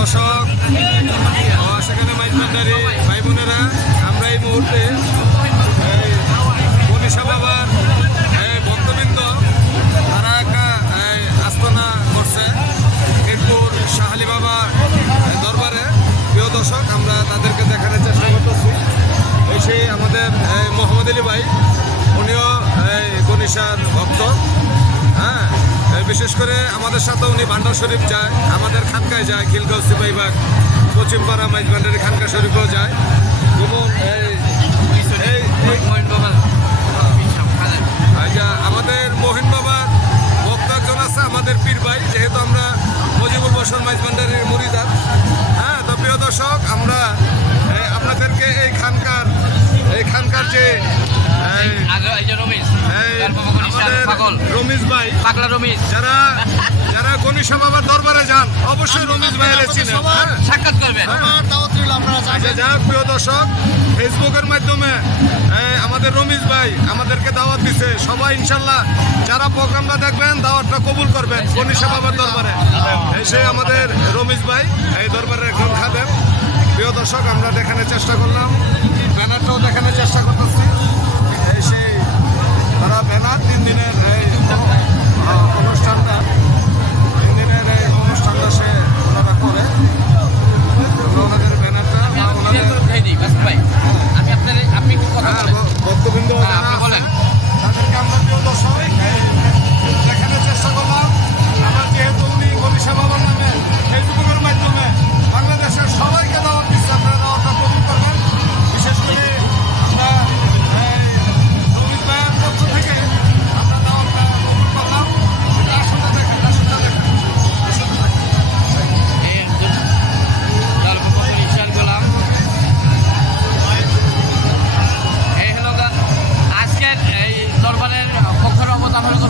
দর্শক সেখানে মাইজবান্ডারি ভাই বোনেরা, আমরা এই মুহূর্তে গণিশা বাবার ভক্তবৃন্দ তারা একটা আস্তানা করছে এরপর শাহালি বাবা দরবারে। প্রিয় দর্শক, আমরা তাদেরকে দেখানোর চেষ্টা করতেছি। এসে আমাদের মোহাম্মদ আলী ভাই, উনিও গণিশার ভক্ত। হ্যাঁ, বিশেষ করে আমাদের সাথে উনি ভান্ডার শরীফ যায়, আমাদের খানকায় যায়, খিলগাঁও সিপাহীবাগ পশ্চিমপাড়া মাইজবান্ডারি খানকা শরীফও যায়। এবং আমাদের মহিন বাবার ভক্ত একজন আছে, আমাদের পীর ভাই, যেহেতু আমরা মুজিবুল বসর মাইজবান্ডারির মুরিদার। হ্যাঁ, তো প্রিয় দর্শক, আমরা আপনাদেরকে এই খানকার যে রমিজ ভাই, যারা গণিশা বাবার দরবারে যান অবশ্যই রমিজ ভাইয়ের সাক্ষাৎ করবেন। প্রিয় দর্শক, ফেসবুকের মাধ্যমে আমাদের রমিজ ভাই আমাদেরকে দাওয়াত দিচ্ছে। সবাই ইনশাল্লাহ যারা প্রোগ্রামটা দেখবেন দাওয়াতটা কবুল করবেন গণিশা বাবার দরবারে। এসে আমাদের রমিজ ভাই এই দরবারের একজন খাদেম। প্রিয় দর্শক, আমরা দেখানোর চেষ্টা করলাম, ব্যানারটাও দেখানোর চেষ্টা করতেছি। সেই তারা ব্যানার 3 দিনের অনুষ্ঠানটা সে ওনারা করে। ওনাদের ব্যানারটা ভক্তবৃন্দ বলেন, তাদেরকে আমরা প্রিয় দর্শক দেখানোর চেষ্টা করলাম। আমার যেহেতু উনি গণিশা বাবার নামে ফেসবুকের মাধ্যমে বাংলাদেশের সবাইকে দাওয়াত দিচ্ছে, আপনারা দাওয়াতটা কবুল করবেন। বিশেষ করে আমরা রমিজ ভাইয়ের পক্ষ থেকে আমরা দাওয়াতটা কবুল করলাম। আসনটা দেখেন, আসনটা দেখেন।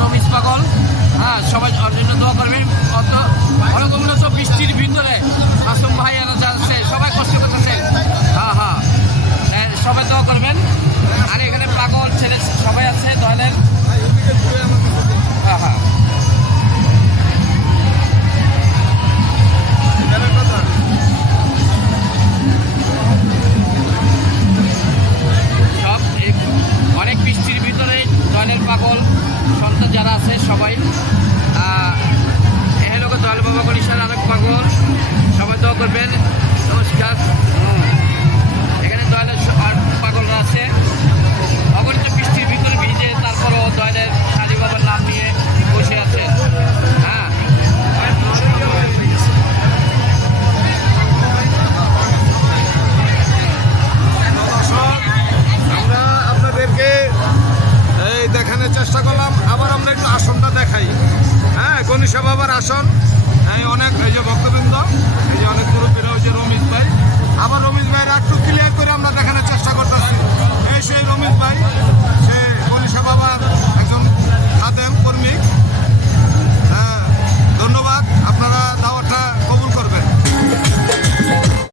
রমিজ পাগল, হ্যাঁ, সবাই জন্য দোয়া করবেন। অত বৃষ্টির ভিতরে মাসুম ভাই যাচ্ছে, সবাই কষ্ট করতেছে। হ্যাঁ হ্যাঁ, সবাই দোয়া করবেন। আর এখানে পাগল ছেলে সবাই আছে দলের। হ্যাঁ হ্যাঁ, সব অনেক বৃষ্টির ভিতরে দলের পাগল সন্তান যারা আছে সবাই এহেলোকে দয়াল বাবা গণিশার আরেক পাগল, সবাই দোয়া করবেন। নমস্কার। এখানে দয়ালের পাগলরা আছে, অগণিত বৃষ্টির ভিতরে ভিজে তারপরও দয়ালের শালি বাবার নাম নিয়ে বসে আছে। হ্যাঁ, আমরা আপনাদেরকে দেখানোর চেষ্টা করলাম। আবার আমরা একটু আসনটা দেখাই। হ্যাঁ, গণিশা বাবার আসন। অনেক এই যে ভক্তবৃন্দ, এই যে অনেক মুরব্বীরা, ওই যে রমিজ ভাই। আবার রমিজ ভাইয়ের একটু ক্লিয়ার করে আমরা দেখানোর চেষ্টা